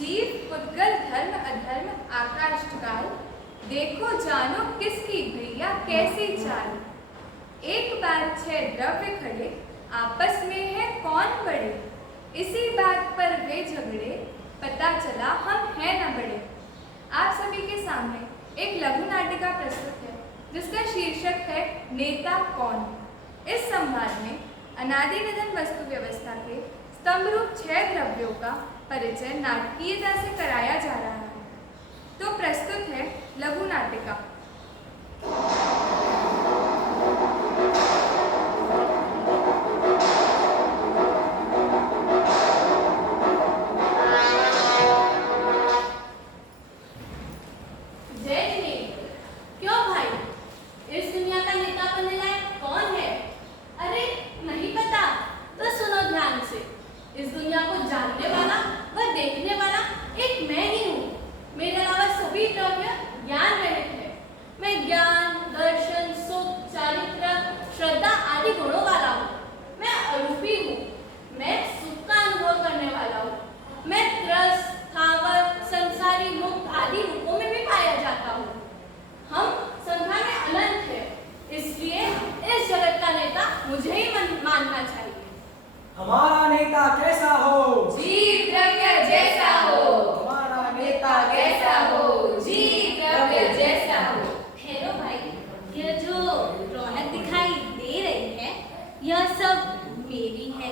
जीव पुद्गल धर्म अधर्म आकाश काल, देखो जानो किसकी भैया कैसी चाल। एक बार 6 द्रव्य खड़े, आपस में है कौन बड़े। इसी बात पर वे झगड़े, पता चला हम हैं न बड़े। आप सभी के सामने एक लघु नाटिका प्रस्तुत है जिसका शीर्षक है नेता कौन। इस संवाद में अनादि निधन वस्तु व्यवस्था के स्तंभ रूप 6 द्रव्यों का परिचय नाटकीयता से कराया जा रहा है। तो प्रस्तुत है लघु नाटिका। हमारा नेता कैसा हो? जीव द्रव्य जैसा हो। हमारा नेता कैसा हो? जीव द्रव्य जैसा हो। हेलो भाई, यह जो रौनक दिखाई दे रही है यह सब मेरी है।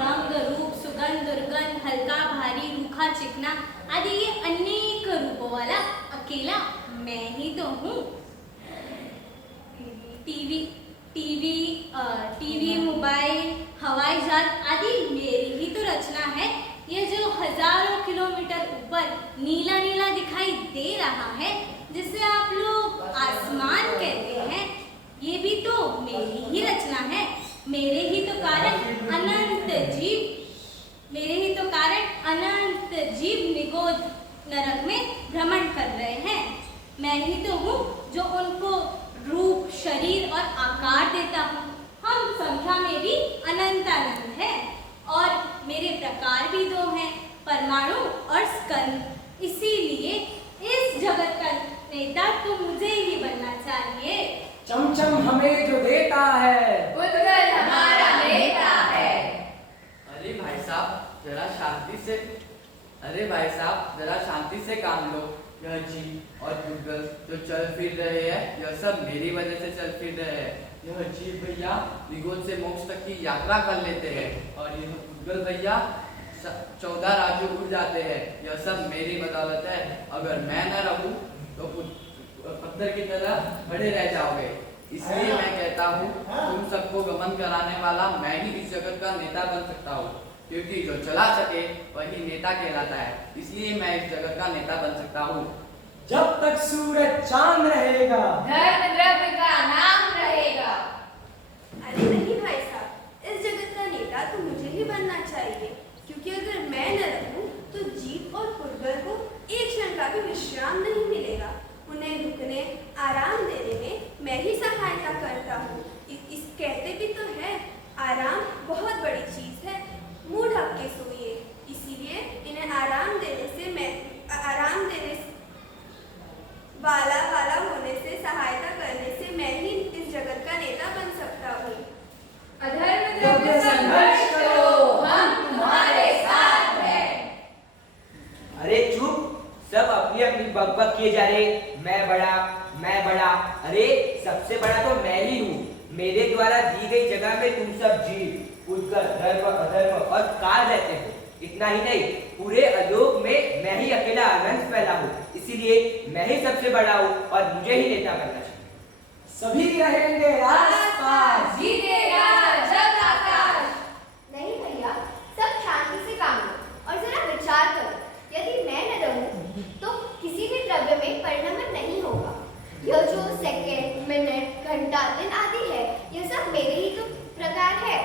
रंग रूप सुगंध दुर्गंध हल्का भारी रूखा चिकना आदि ये अनेक रूपों वाला अकेला मैं ही तो हूँ। टीवी मोबाइल हवाई जहाज आदि मेरी ही तो रचना है। यह जो हजारों किलोमीटर ऊपर नीला नीला दिखाई दे रहा है जिसे आप लोग आसमान कहते हैं, ये भी तो मेरी ही रचना है। मेरे ही तो कारण अनंत जीव निगोद नरक में भ्रमण कर रहे हैं। मैं ही तो हूँ जो उनको रूप शरीर और आकार देता हूँ। हम संख्या में भी अनंत है और मेरे प्रकार भी 2 हैं, परमाणु और स्कंद। इसीलिए इस जगत का नेता तो मुझे ही बनना चाहिए। चमचम हमें जो देता है, पुद्गल हमारा नेता है। अरे भाई साहब जरा शांति से काम लो। यह जीव और पुद्गल जो चल फिर रहे हैं यह सब मेरी वजह से चल फिर रहे हैं। यह जीव भैया निगोद से मोक्ष तक की यात्रा कर लेते हैं और यह पुद्गल भैया 14 राज्यों उड़ जाते हैं। यह सब मेरी बदौलत है। अगर मैं न रहूं तो पत्थर की तरह खड़े रह जाओगे। इसलिए मैं कहता हूँ तुम सबको गमन कराने वाला मैं ही इस जगत का नेता बन सकता हूँ, क्योंकि जो चला सके वही नेता कहलाता है। इसलिए मैं इस जगत का नेता बन सकता हूँ। जब तक सूरज चांद रहेगा, धर्म द्रव्य का नाम रहेगा। अरे नहीं भाई साहब, इस जगत का नेता तो मुझे ही बनना चाहिए, क्योंकि अगर मैं न रहूं तो जीव और पुद्गल को एक क्षण का भी विश्राम नहीं मिलेगा। उन्हें रुकने आराम देने में मैं ही सहायता करता हूँ। इस कहते भी तो है आराम बहुत बड़ी चीज है, मुंह ढक के सोइए। इसीलिए इन्हें आराम देने वाला होने से सहायता करने से मैं ही इस जगत का नेता बन सकता हूँ। अधर्म द्रव्य संघर्ष करो, हम तुम्हारे साथ हैं। अरे चुप, सब अपनी अपनी बकबक किए जा रहे। मैं बड़ा। अरे सबसे बड़ा तो मैं ही हूँ। मेरे द्वारा दी गई जगह में तुम सब जीव पुद्गल धर्म अधर्म और काल रहते हो। इतना ही नहीं, पूरे अलोक में मैं ही अकेला अनंत फैला हूँ। इसीलिए मैं ही सबसे बड़ा हूँ और मुझे ही नेता बनना चाहिए। सभी रहेंगे आस-पास, जीतेगा जग आकाश। नहीं भैया, सब शांति से काम लो और जरा विचार करो। यदि मैं न रहूं तो किसी भी द्रव्य में परिणमन नहीं होगा। यह जो सेकंड मिनट घंटा दिन आदि है यह सब मेरे ही तो प्रकार है।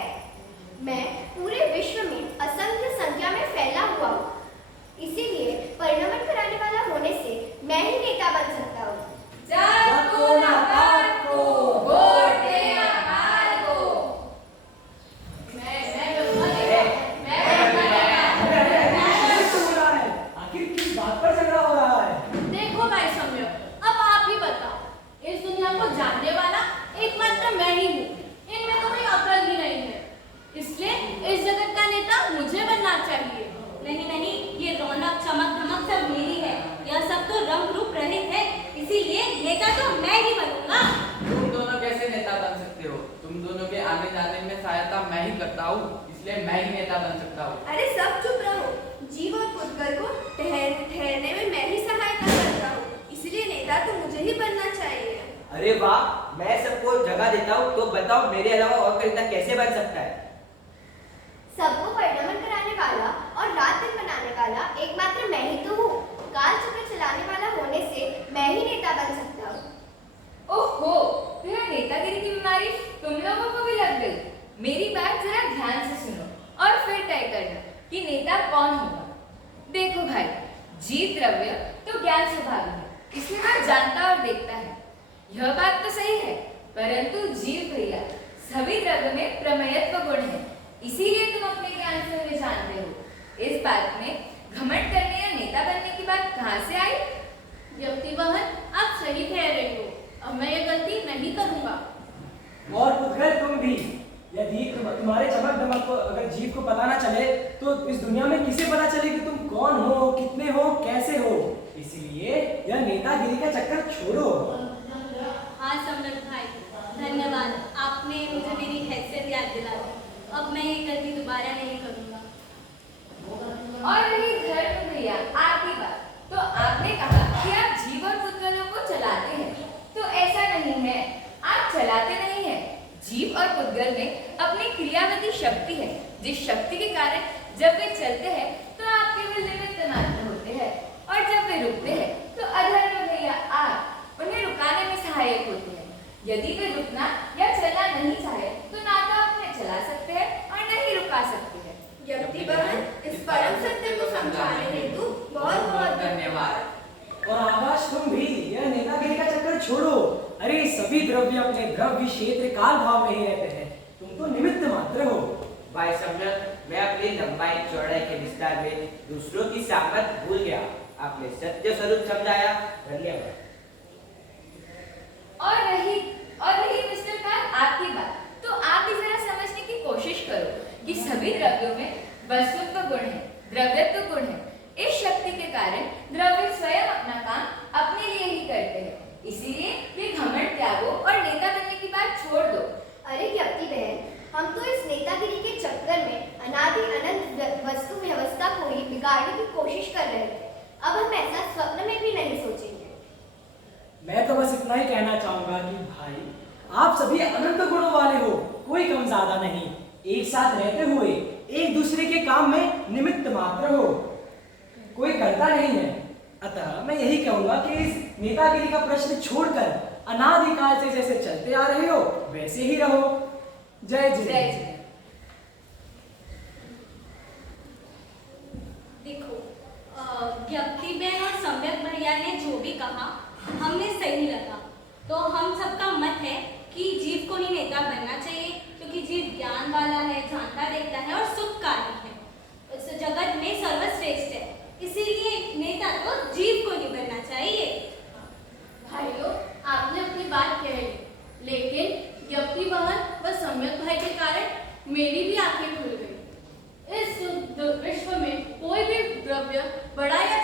मैं पूरे विश्व में असंख्य संख्या में फैला हुआ हूँ। इसीलिए परिणमन कराने वाला होने से मैं ही नेता बन सकता हूँ। जात को न पात को, वोट देना काल को। ग्रुप रहित है, इसीलिए नेता तो मैं ही बनूंगा। तुम दोनों कैसे नेता बन सकते हो? तुम दोनों के आने जाने में सहायता मैं ही करता हूँ, इसलिए मैं ही नेता बन सकता हूँ। अरे सब चुप रहो। जीव और पुद्गल को ठहरने में मैं ही सहायता करता हूँ, इसलिए नेता तो मुझे ही बनना चाहिए। अरे वाह, मैं सबको जगह देता हूँ, तो बताओ मेरे अलावा और कोई नेता कैसे बन सकता है? सबको परिणमन कराने वाला और रात दिन बनाने वाला एकमात्र मैं ही तो हूँ। काल चक्र चलाने वाला होने से मैं ही नेता बन सकता हूँ। ओहो, तो यह नेतागिरी की बीमारी तुम लोगों को भी लग गई। मेरी बात जरा ध्यान से सुनो और फिर तय करना कि नेता कौन होगा। देखो भाई, जीव द्रव्य तो ज्ञान स्वभाव है, इसलिए वह जानता और देखता है। यह बात तो सही है, परंतु जीव भैया सभी द्रव्य में प्रमेयत्व गुण है, इसीलिए तुम अपने ज्ञान से उन्हें जानते हो। इस बात में घमंड करने या नेता बनने की बात कहाँ से आई? व्यक्ति बहन, आप सही कह रहे हो, अब मैं ये गलती नहीं करूंगा। और पुद्गल तुम भी। यदि तुम्हारे चमक दमक को अगर जीव को पता ना चले तो इस दुनिया में किसे पता चले कि तुम कौन हो, कितने हो, कैसे हो। इसीलिए यह नेतागिरी का चक्कर छोड़ो। हाँ सम्राट भाई, धन्यवाद, आपने मुझे मेरी हैसियत याद दिला दी। अब मैं ये गलती दोबारा नहीं करूंगा। और रही धर्म भैया आपकी बात, तो आपने कहा कि आप जीव और पुद्गलों को चलाते हैं, तो ऐसा नहीं है, आप चलाते नहीं हैं। जीव और पुद्गल में अपनी क्रियावती शक्ति है, जिस शक्ति के कारण जब वे चलते हैं तो आप केवल निमित्त मात्र होते हैं, और जब वे रुकते हैं तो अधर्म भैया आप उन्हें रुकाने में सहायक होते हैं। यदि वे रुकना या चलना नहीं चाहे तो ना तो आप उन्हें चला सकते हैं और न ही रुका सकते हैं। व्यक्ति बहन, इस परम सत्य को समझाने हेतु बहुत बहुत धन्यवाद। और आकाश तुम भी यह नेतागिरी का चक्कर छोड़ो। अरे सभी द्रव्य अपने द्रव्य क्षेत्र काल भाव में ही रहते हैं, तुम तो निमित्त मात्र हो। भाई सम्राट, मैं अपनी लंबाई चौड़ाई के विस्तार में दूसरों की सामत भूल गया। आपने सत्य स्वरूप समझाया, धन्यवाद। और रही मिस्टर काल आपकी बात, तो आप भी जरा समझने की कोशिश करो कि सभी द्रव्यों में वस्तुत्व गुण है, द्रव्यत्व गुण है। इस शक्ति के कारण द्रव्य स्वयं अपना काम अपने लिए ही करते हैं, इसीलिए वे घमंड त्यागो और नेता बनने की बात छोड़ दो। अरे व्यक्ति बहन, हम तो इस नेतागिरी के चक्कर में अनादि अनंत वस्तु व्यवस्था को ही बिगाड़ने की कोशिश कर रहे थे। अब हम ऐसा स्वप्न में भी नहीं सोचेंगे। मैं तो बस इतना ही कहना चाहूंगा कि भाई आप सभी अनंत गुणों वाले हो, कोई कम ज्यादा नहीं। एक साथ रहते हुए एक दूसरे के काम में निमित्त मात्र हो, कोई करता नहीं है। अतः मैं यही कहूंगा कि इस नेतागिरी का प्रश्न छोड़कर अनादिकाल से जैसे चलते आ रहे हो वैसे ही रहो। जय जय जय। जय। देखो, व्यक्ति बहन और सम्यक भैया ने जो भी कहा हमें सही लगा। तो हम सबका मत है कि जीव को ही नेता बनना चाहिए, क्योंकि जीव ज्ञान वाला है, जानता देखता है और सुखकारी है, इस जगत में सर्वश्रेष्ठ है, इसीलिए नेता तो जीव को ही बनना चाहिए। भाइयों, आपने अपनी बात कह ली, लेकिन व्यक्ति बहन व सम्यक भाई के कारण मेरी भी आंखें खुल गई। इस विश्व में कोई भी द्रव्य बड़ा या